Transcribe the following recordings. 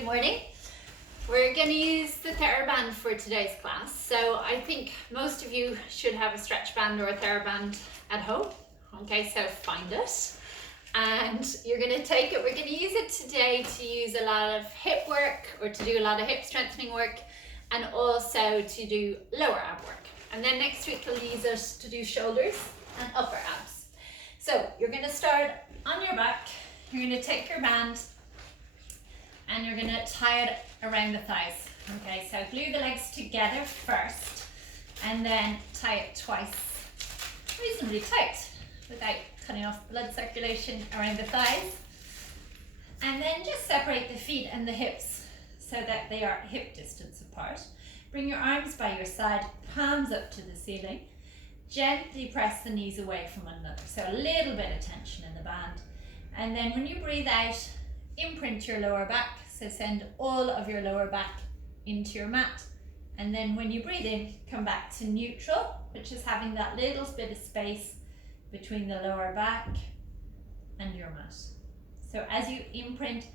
Good morning. We're going to use the Thera-Band for today's class. So I think most of you should have a stretch band or a Thera-Band at home. Okay, so find it. And you're going to take it, we're going to use it today to use a lot of hip work or to do a lot of hip strengthening work and also to do lower ab work. And then next week we'll use it to do shoulders and upper abs. So you're going to start on your back. You're going to take your band and you're going to tie it around the thighs. Okay, so glue the legs together first and then tie it twice, reasonably tight without cutting off blood circulation around the thighs. And then just separate the feet and the hips so that they are hip distance apart. Bring your arms by your side, palms up to the ceiling. Gently press the knees away from one another, so a little bit of tension in the band. And then when you breathe out, imprint your lower back, so send all of your lower back into your mat. And then when you breathe in, come back to neutral, which is having that little bit of space between the lower back and your mat. So as you imprint,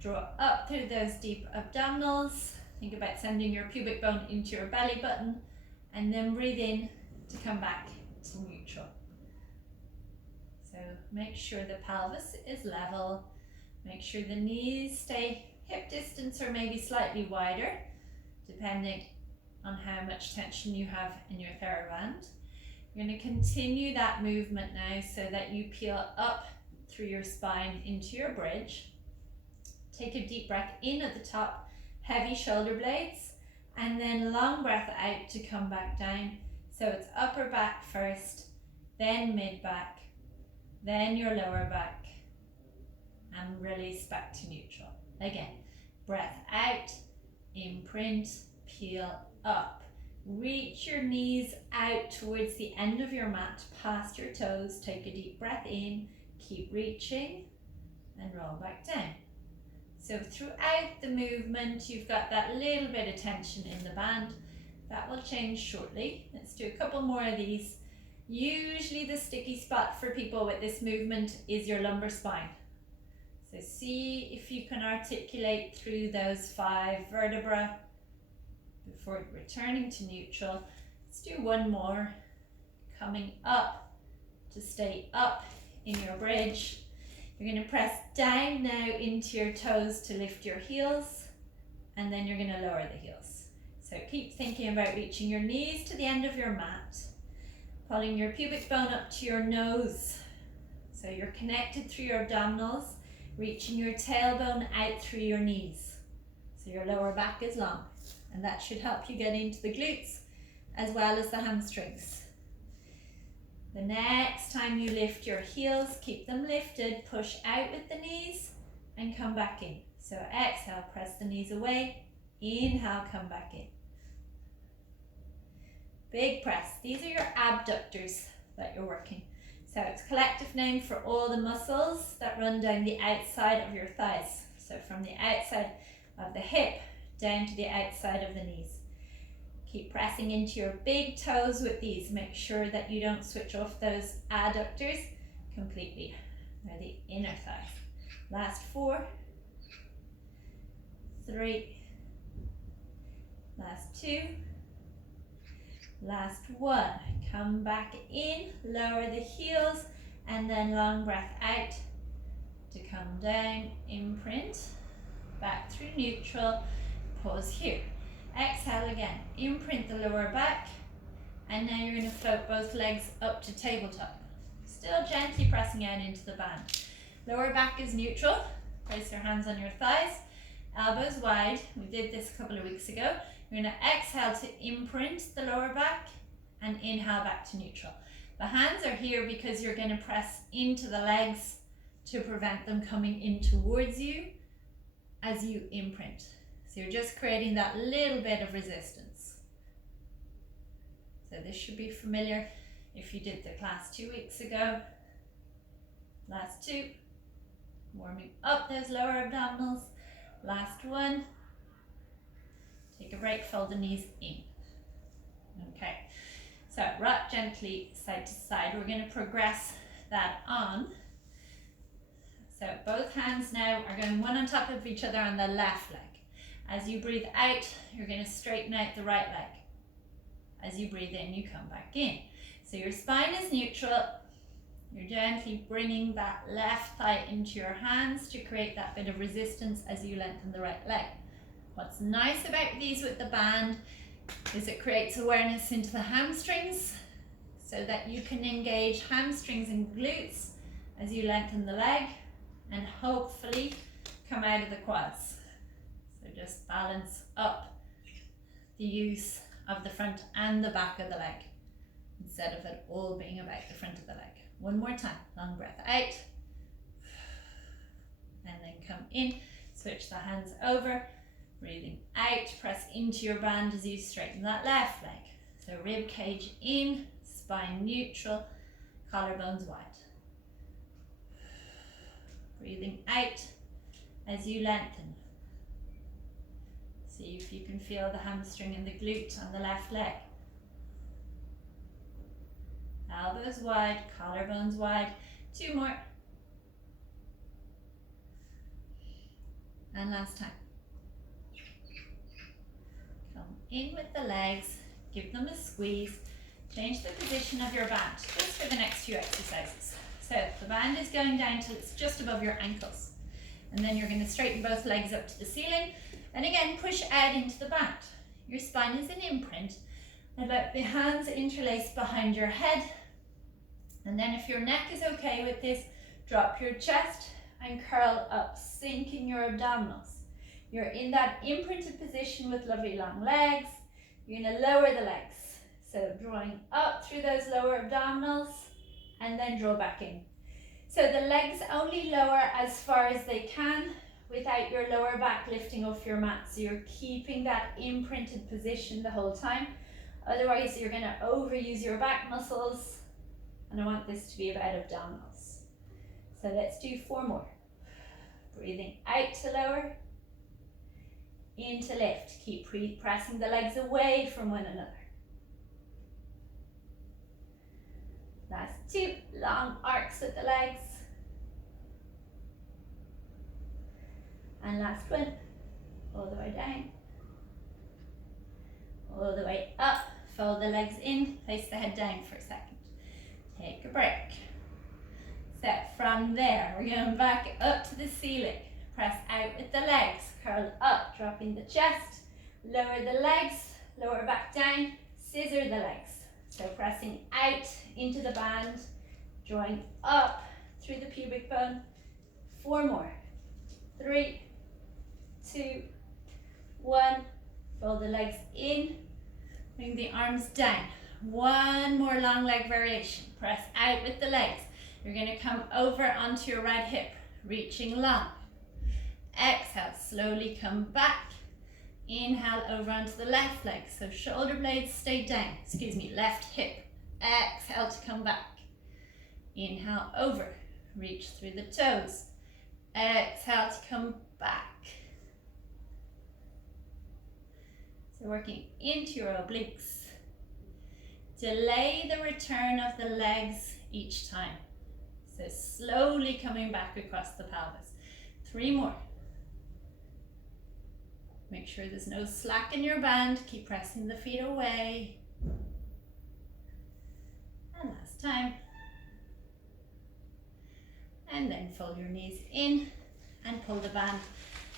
draw up through those deep abdominals. Think about sending your pubic bone into your belly button, and then breathe in to come back to neutral. So make sure the pelvis is level. Make sure the knees stay hip distance or maybe slightly wider, depending on how much tension you have in your Thera-Band. You're going to continue that movement now so that you peel up through your spine into your bridge. Take a deep breath in at the top, heavy shoulder blades, and then long breath out to come back down. So it's upper back first, then mid back, then your lower back, and release back to neutral. Again, breath out, imprint, peel up. Reach your knees out towards the end of your mat, past your toes. Take a deep breath in, keep reaching, and roll back down. So throughout the movement, you've got that little bit of tension in the band. That will change shortly. Let's do a couple more of these. Usually the sticky spot for people with this movement is your lumbar spine. So see if you can articulate through those 5 vertebrae before returning to neutral. Let's do one more. Coming up to stay up in your bridge. You're going to press down now into your toes to lift your heels, and then you're going to lower the heels. So keep thinking about reaching your knees to the end of your mat, pulling your pubic bone up to your nose. So you're connected through your abdominals, reaching your tailbone out through your knees. So your lower back is long, and that should help you get into the glutes as well as the hamstrings. The next time you lift your heels, keep them lifted, push out with the knees and come back in. So exhale, press the knees away, inhale, come back in. Big press. These are your abductors that you're working. So it's a collective name for all the muscles that run down the outside of your thighs. So from the outside of the hip down to the outside of the knees. Keep pressing into your big toes with these. Make sure that you don't switch off those adductors completely. They're the inner thighs. Last 4, 3, last 2, last 1. Come back in, lower the heels, and then long breath out to come down, imprint, back through neutral, pause here. Exhale again, imprint the lower back, and now you're going to float both legs up to tabletop. Still gently pressing out into the band. Lower back is neutral. Place your hands on your thighs, elbows wide. We did this a couple of weeks ago. You're going to exhale to imprint the lower back and inhale back to neutral. The hands are here because you're going to press into the legs to prevent them coming in towards you as you imprint. So you're just creating that little bit of resistance. So this should be familiar if you did the class 2 weeks ago. Last 2, warming up those lower abdominals. Last 1, take a break, fold the knees in. Okay, so rock gently side to side. We're going to progress that on. So both hands now are going one on top of each other on the left leg. As you breathe out, you're going to straighten out the right leg. As you breathe in, you come back in. So your spine is neutral. You're gently bringing that left thigh into your hands to create that bit of resistance as you lengthen the right leg. What's nice about these with the band is it creates awareness into the hamstrings so that you can engage hamstrings and glutes as you lengthen the leg and hopefully come out of the quads. So just balance up the use of the front and the back of the leg instead of it all being about the front of the leg. One more time, long breath out, and then come in, switch the hands over, breathing out, press into your band as you straighten that left leg. So rib cage in, spine neutral, collarbones wide. Breathing out as you lengthen. See if you can feel the hamstring and the glute on the left leg. Elbows wide, collarbones wide. 2 more. And last time. Come in with the legs, give them a squeeze. Change the position of your band just for the next few exercises. So the band is going down till it's just above your ankles. And then you're going to straighten both legs up to the ceiling. And again, push out into the band. Your spine is an imprint. And let the hands interlace behind your head. And then if your neck is okay with this, drop your chest and curl up, sinking your abdominals. You're in that imprinted position with lovely long legs. You're going to lower the legs. So drawing up through those lower abdominals and then draw back in. So the legs only lower as far as they can without your lower back lifting off your mat. So you're keeping that imprinted position the whole time. Otherwise you're going to overuse your back muscles. And I want this to be about abdominals. So let's do 4 more. Breathing out to lower, in to lift. Keep pressing the legs away from one another. Last 2, long arcs with the legs. And last one, all the way down, all the way up. Fold the legs in, place the head down for a second. Take a break. So from there, we're going back up to the ceiling. Press out with the legs, curl up, dropping the chest, lower the legs, lower back down, scissor the legs. So pressing out into the band, drawing up through the pubic bone. 4 more. 3, 2, 1. Fold the legs in, bring the arms down. 1 more long leg variation. Press out with the legs. You're going to come over onto your right hip, reaching long. Exhale, slowly come back. Inhale over onto the left leg. So shoulder blades stay down. Left hip. Exhale to come back. Inhale over. Reach through the toes. Exhale to come back. So working into your obliques. Delay the return of the legs each time. So slowly coming back across the pelvis. 3 more. Make sure there's no slack in your band. Keep pressing the feet away. And last time. And then fold your knees in and pull the band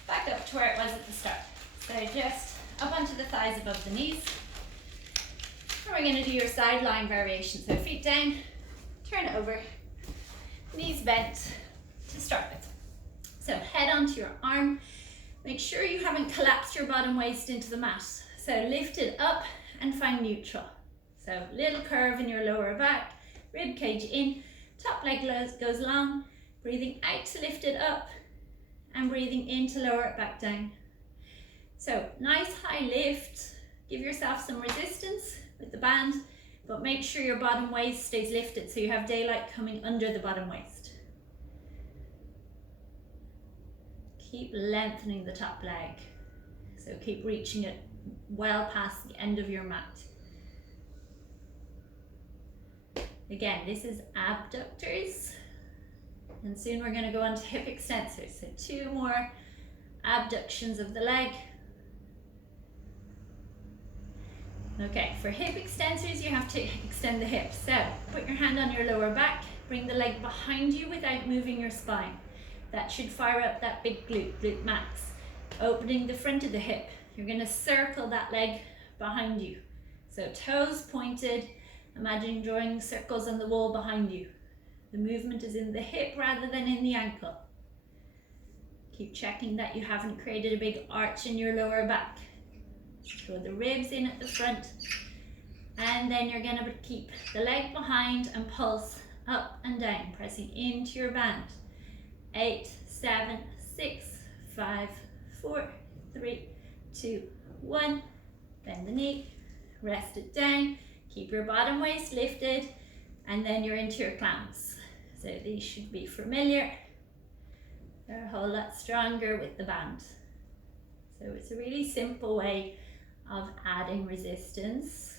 back up to where it was at the start. So just up onto the thighs above the knees. And we're going to do your sideline variation. So feet down, turn over, knees bent to start with. So head onto your arm. Make sure you haven't collapsed your bottom waist into the mat. So lift it up and find neutral. So little curve in your lower back, rib cage in, top leg goes long, breathing out to lift it up and breathing in to lower it back down. So nice high lift, give yourself some resistance with the band, but make sure your bottom waist stays lifted so you have daylight coming under the bottom waist. Keep lengthening the top leg, so keep reaching it well past the end of your mat. Again, this is abductors, and soon we're going to go on to hip extensors. So 2 more abductions of the leg, Okay, for hip extensors, you have to extend the hips. So put your hand on your lower back, bring the leg behind you without moving your spine. That should fire up that big glute, glute max. Opening the front of the hip. You're going to circle that leg behind you. So toes pointed, imagine drawing circles on the wall behind you. The movement is in the hip rather than in the ankle. Keep checking that you haven't created a big arch in your lower back. Draw the ribs in at the front. And then you're going to keep the leg behind and pulse up and down, pressing into your band. 8, 7, 6, 5, 4, 3, 2, 1. Bend the knee, rest it down, keep your bottom waist lifted, and then you're into your clams. So these should be familiar. They're a whole lot stronger with the band. So it's a really simple way of adding resistance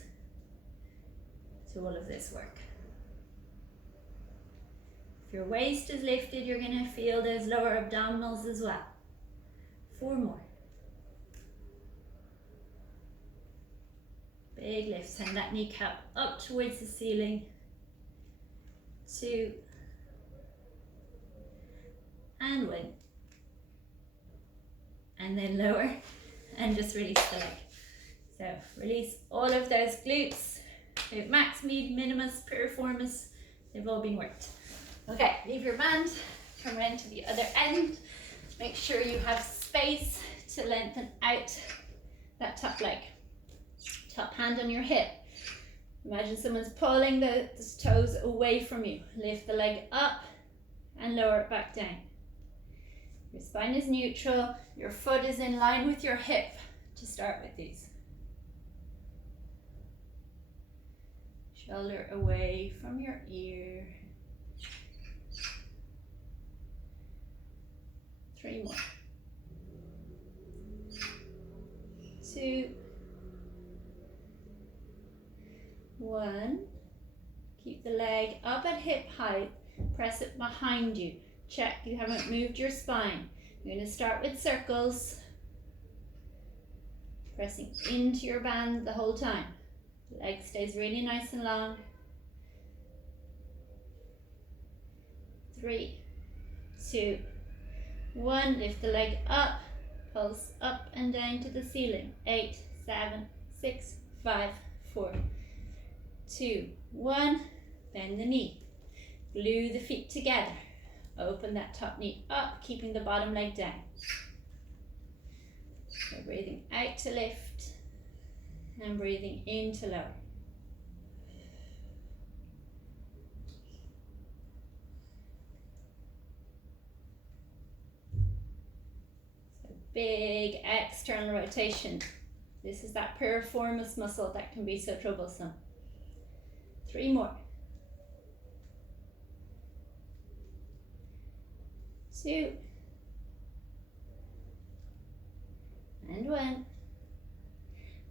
to all of this work. If your waist is lifted, you're going to feel those lower abdominals as well. 4 more. Big lift, send that kneecap up towards the ceiling. 2 and 1. And then lower and just release the leg. So release all of those glutes, max, med, minimus, piriformis, they've all been worked. Okay, leave your band, come around to the other end. Make sure you have space to lengthen out that top leg. Top hand on your hip. Imagine someone's pulling the toes away from you. Lift the leg up and lower it back down. Your spine is neutral, your foot is in line with your hip to start with these. Shoulder away from your ear. 3 more. 2, 1. Keep the leg up at hip height. Press it behind you. Check you haven't moved your spine. You're going to start with circles. Pressing into your band the whole time. The leg stays really nice and long. 3, 2, 1. Lift the leg up. Pulse up and down to the ceiling. 8, 7, 6, 5, 4, 2, 1. Bend the knee. Glue the feet together. Open that top knee up, keeping the bottom leg down. So breathing out to lift and breathing in to lower. So big external rotation. This is that piriformis muscle that can be so troublesome. 3 more. 2 and 1.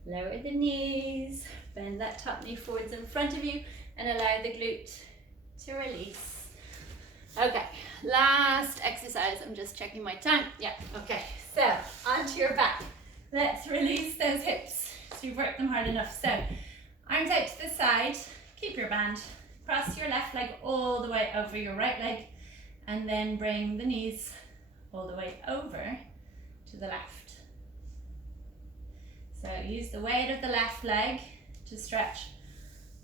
Lower the knees, bend that top knee forwards in front of you and allow the glute to release. Okay, last exercise. I'm just checking my time. Yeah, okay. So onto your back. Let's release those hips. So you've worked them hard enough. So arms out to the side, keep your band. Cross your left leg all the way over your right leg. And then bring the knees all the way over to the left. So use the weight of the left leg to stretch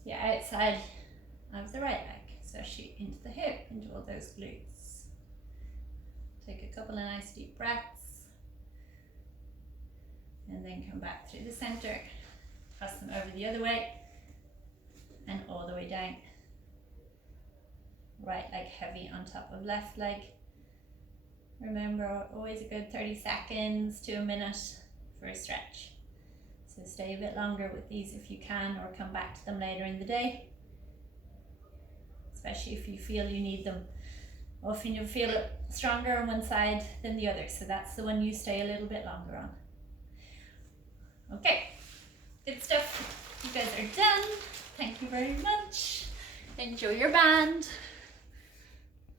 the outside of the right leg. So shoot into the hip, into all those glutes. Take a couple of nice deep breaths. And then come back through the center. Cross them over the other way. And all the way down. Right leg heavy on top of left leg. Remember, always a good 30 seconds to a minute for a stretch. So stay a bit longer with these if you can, or come back to them later in the day. Especially if you feel you need them. Often you'll feel it stronger on one side than the other, so that's the one you stay a little bit longer on. Okay, good stuff. You guys are done. Thank you very much. Enjoy your band.